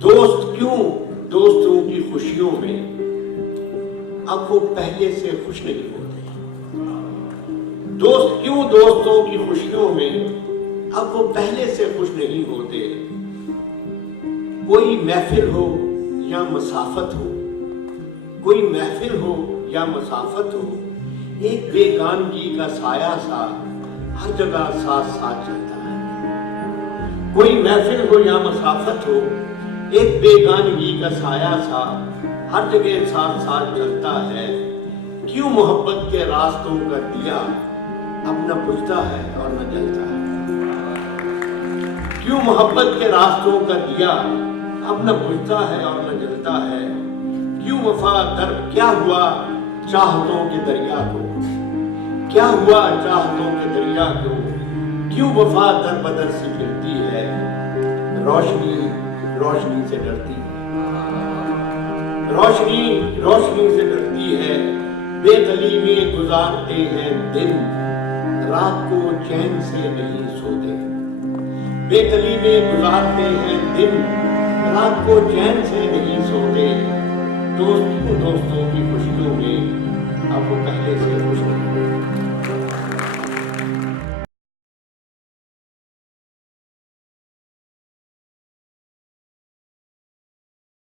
दोस्त क्यों दोस्तों की खुशियों में अब वो पहले से खुश नहीं होते। दोस्त क्यों दोस्तों की खुशियों में अब वो पहले से खुश नहीं होते। कोई महफिल हो या मसाफत हो, कोई महफिल हो या मसाफत हो, एक बेगानगी का साया सा हर जगह साथ साथ चलता है। कोई महफिल हो या मसाफत हो, एक बेगानगी का साया सा हर जगह साथ साथ चलता है। क्यों मोहब्बत के रास्तों का दिया अब न बुझता है और न जलता है। क्यों मोहब्बत के रास्तों का दिया अब न बुझता है और न जलता है। क्यों वफा दर्द क्या हुआ चाहतों के दरिया को, क्या हुआ चाहतों के दरिया को। क्यों वफा दर बदर सी मिलती है, रोशनी रोशनी से डरती है। रोशनी रोशनी से डरती है, बेकली में गुजारते हैं दिन, रात को चैन से नहीं सोते। बेकली में गुजारते हैं दिन, रात को चैन से नहीं सोते। दोस्तों की खुशियों में अब वो पहले से खुश नहीं।